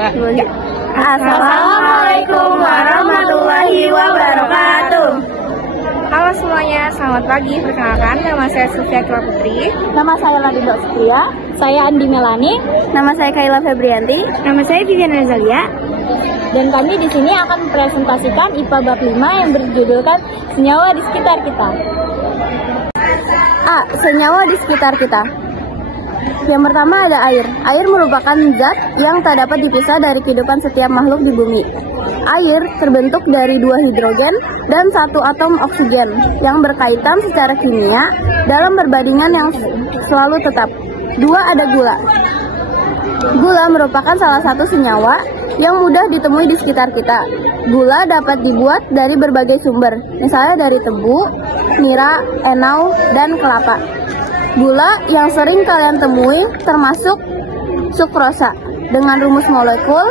Assalamualaikum warahmatullahi wabarakatuh. Halo semuanya, selamat pagi. Perkenalkan, nama saya Sofia Kila Putri. Nama saya Ladida Setia. Saya Andi Melani. Nama saya Kaila Febrianti. Nama saya Vivian Azalia. Dan kami di sini akan mempresentasikan IPA bab 5 yang berjudulkan Senyawa di Sekitar Kita. A. Senyawa di sekitar kita. Yang pertama ada air. Air merupakan zat yang tak dapat dipisah dari kehidupan setiap makhluk di bumi. Air terbentuk dari 2 hidrogen dan 1 atom oksigen yang berkaitan secara kimia dalam perbandingan yang selalu tetap. 2 ada gula. Gula merupakan salah satu senyawa yang mudah ditemui di sekitar kita. Gula dapat dibuat dari berbagai sumber, misalnya dari tebu, nira, enau, dan kelapa. Gula yang sering kalian temui termasuk sukrosa dengan rumus molekul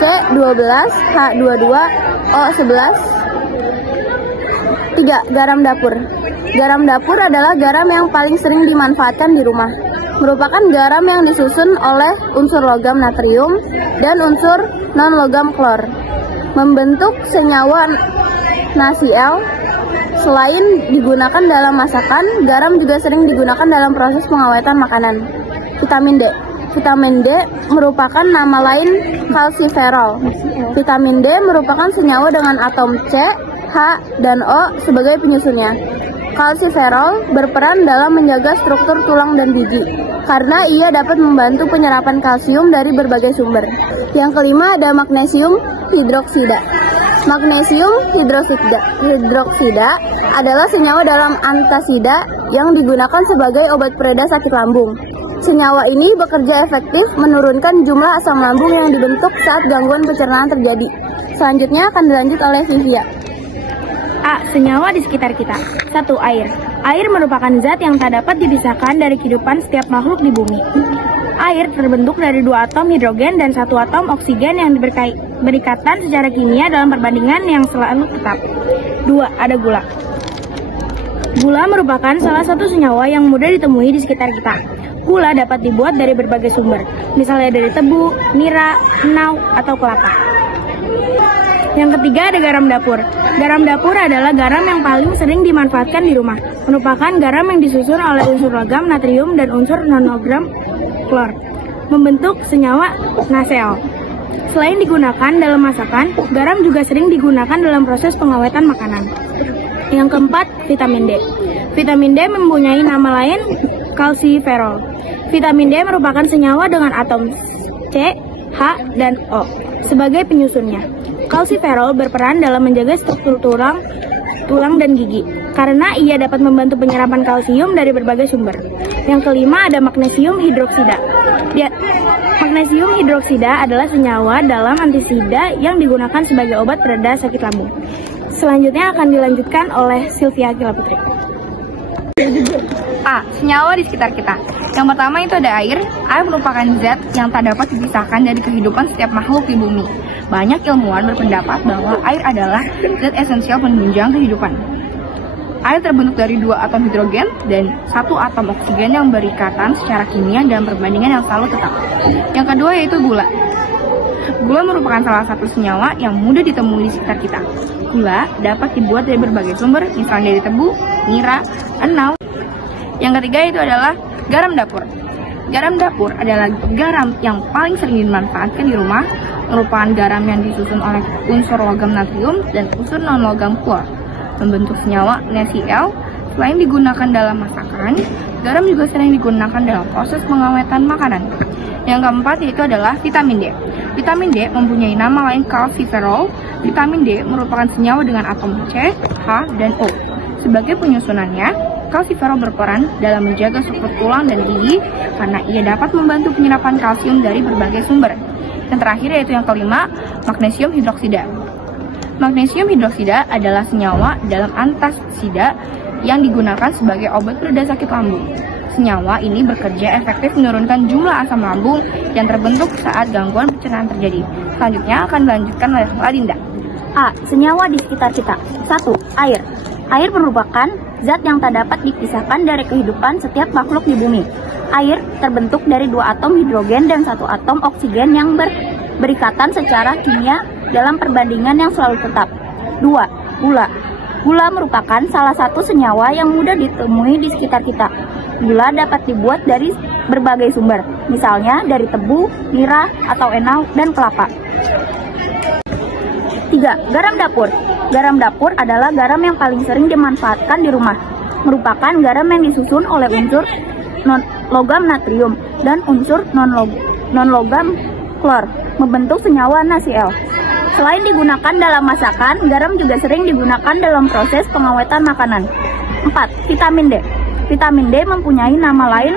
C12H22O11. 3. Garam dapur. Garam dapur adalah garam yang paling sering dimanfaatkan di rumah. Merupakan garam yang disusun oleh unsur logam natrium dan unsur non-logam klor, membentuk senyawa NaCl. Selain digunakan dalam masakan, garam juga sering digunakan dalam proses pengawetan makanan. Vitamin D. Vitamin D merupakan nama lain kalsiferol. Vitamin D merupakan senyawa dengan atom C, H, dan O sebagai penyusunnya. Kalsiferol berperan dalam menjaga struktur tulang dan gigi, karena ia dapat membantu penyerapan kalsium dari berbagai sumber. Yang kelima ada magnesium hidroksida. Magnesium hidroksida adalah senyawa dalam antasida yang digunakan sebagai obat pereda sakit lambung. Senyawa ini bekerja efektif menurunkan jumlah asam lambung yang dibentuk saat gangguan pencernaan terjadi. Selanjutnya akan dilanjut oleh Vivia. A. Senyawa di sekitar kita. 1. Air. Air merupakan zat yang tak dapat dipisahkan dari kehidupan setiap makhluk di bumi. Air terbentuk dari 2 atom hidrogen dan 1 atom oksigen yang berikatan secara kimia dalam perbandingan yang selalu tetap. 2. Ada gula. Gula merupakan salah satu senyawa yang mudah ditemui di sekitar kita. Gula dapat dibuat dari berbagai sumber, misalnya dari tebu, nira, enau, atau kelapa. Yang ketiga ada garam dapur. Garam dapur adalah garam yang paling sering dimanfaatkan di rumah. Merupakan garam yang disusun oleh unsur logam natrium dan unsur non-logam klor, membentuk senyawa NaCl. Selain digunakan dalam masakan, garam juga sering digunakan dalam proses pengawetan makanan. Yang keempat, vitamin D. Vitamin D mempunyai nama lain kalsiferol. Vitamin D merupakan senyawa dengan atom C, H, dan O sebagai penyusunnya. Kalsiferol berperan dalam menjaga struktur tulang dan gigi, karena ia dapat membantu penyerapan kalsium dari berbagai sumber. Yang kelima ada magnesium hidroksida. Magnesium hidroksida adalah senyawa dalam antasida yang digunakan sebagai obat pereda sakit lambung. Selanjutnya akan dilanjutkan oleh Sylvia Kila Putri. A. Senyawa di sekitar kita. Yang pertama itu ada air. Air merupakan zat yang tak dapat dipisahkan dari kehidupan setiap makhluk di bumi. Banyak ilmuwan berpendapat bahwa air adalah zat esensial penunjang kehidupan. Air terbentuk dari 2 atom hidrogen dan 1 atom oksigen yang berikatan secara kimia dalam perbandingan yang selalu tetap. Yang kedua yaitu gula. Gula merupakan salah satu senyawa yang mudah ditemui di sekitar kita. Gula dapat dibuat dari berbagai sumber, misalnya dari tebu, nira, enau. Yang ketiga itu adalah garam dapur. Garam dapur adalah garam yang paling sering dimanfaatkan di rumah, merupakan garam yang disusun oleh unsur logam natrium dan unsur non-logam klor, membentuk senyawa NaCl. Selain digunakan dalam masakan, garam juga sering digunakan dalam proses pengawetan makanan. Yang keempat yaitu adalah vitamin D. Vitamin D mempunyai nama lain kalsiferol. Vitamin D merupakan senyawa dengan atom C, H, dan O. Sebagai penyusunannya, kalsiferol berperan dalam menjaga struktur tulang dan gigi karena ia dapat membantu penyerapan kalsium dari berbagai sumber. Yang terakhir yaitu yang kelima, magnesium hidroksida. Magnesium hidroksida adalah senyawa dalam antasida yang digunakan sebagai obat pereda sakit lambung. Senyawa ini bekerja efektif menurunkan jumlah asam lambung yang terbentuk saat gangguan pencernaan terjadi. Selanjutnya akan dilanjutkan oleh Ladinda. A. Senyawa di sekitar kita. 1. Air. Air merupakan zat yang tak dapat dipisahkan dari kehidupan setiap makhluk di bumi. Air terbentuk dari 2 atom hidrogen dan 1 atom oksigen yang berikatan secara kimia dalam perbandingan yang selalu tetap. 2. Gula. Gula merupakan salah satu senyawa yang mudah ditemui di sekitar kita. Gula dapat dibuat dari berbagai sumber, misalnya dari tebu, nira, atau enau, dan kelapa. 3. Garam dapur. Garam dapur adalah garam yang paling sering dimanfaatkan di rumah. Merupakan garam yang disusun oleh unsur logam natrium dan unsur non-logam klor, membentuk senyawa NaCl. Selain digunakan dalam masakan, garam juga sering digunakan dalam proses pengawetan makanan. 4. Vitamin D. Vitamin D mempunyai nama lain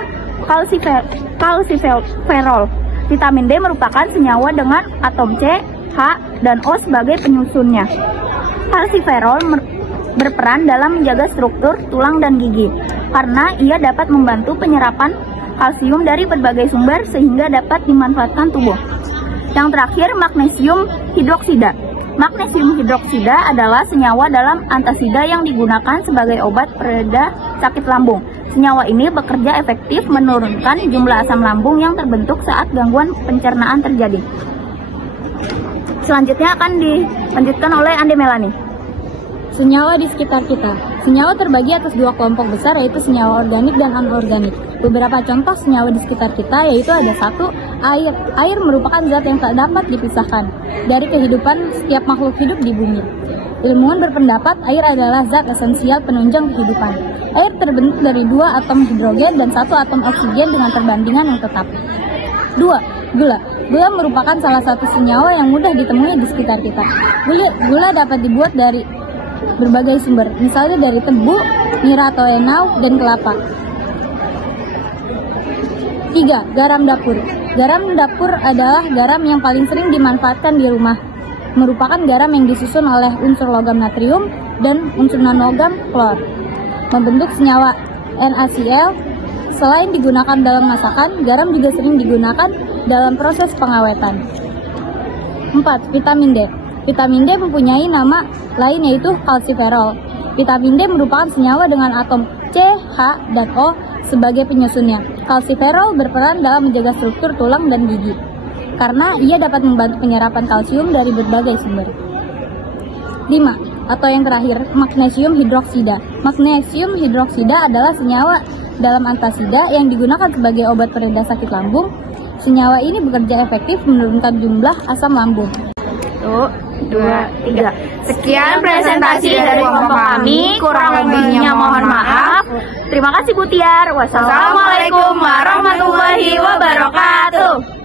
kalsiferol. Vitamin D merupakan senyawa dengan atom C, H, dan O sebagai penyusunnya. Kalsiferol berperan dalam menjaga struktur tulang dan gigi, karena ia dapat membantu penyerapan kalsium dari berbagai sumber sehingga dapat dimanfaatkan tubuh. Yang terakhir, magnesium hidroksida. Magnesium hidroksida adalah senyawa dalam antasida yang digunakan sebagai obat pereda sakit lambung. Senyawa ini bekerja efektif menurunkan jumlah asam lambung yang terbentuk saat gangguan pencernaan terjadi. Selanjutnya akan dilanjutkan oleh Ande Melani. Senyawa di sekitar kita. Senyawa terbagi atas 2 kelompok besar, yaitu senyawa organik dan anorganik. Beberapa contoh senyawa di sekitar kita yaitu ada 1. Air. Air merupakan zat yang tak dapat dipisahkan dari kehidupan setiap makhluk hidup di bumi. Ilmuwan berpendapat air adalah zat esensial penunjang kehidupan. Air terbentuk dari 2 atom hidrogen dan 1 atom oksigen dengan perbandingan yang tetap. 2. Gula. Gula merupakan salah satu senyawa yang mudah ditemui di sekitar kita. Gula dapat dibuat dari berbagai sumber, misalnya dari tebu, nira atau enau, dan kelapa. 3. Garam dapur. Garam dapur adalah garam yang paling sering dimanfaatkan di rumah. Merupakan garam yang disusun oleh unsur logam natrium dan unsur non-logam klor, membentuk senyawa NaCl. Selain digunakan dalam masakan, garam juga sering digunakan dalam proses pengawetan. 4. Vitamin D. Vitamin D mempunyai nama lain yaitu kalsiferol. Vitamin D merupakan senyawa dengan atom C, H, dan O sebagai penyusunnya. Kalsiferol berperan dalam menjaga struktur tulang dan gigi, karena ia dapat membantu penyerapan kalsium dari berbagai sumber. 5. Atau yang terakhir, magnesium hidroksida. Magnesium hidroksida adalah senyawa dalam antasida yang digunakan sebagai obat pereda sakit lambung. Senyawa ini bekerja efektif menurunkan jumlah asam lambung. 1, 2, 3. Sekian presentasi dari kelompok kami, kurang lebihnya mohon maaf. Terima kasih Bu Tiar. Wassalamualaikum warahmatullahi wabarakatuh.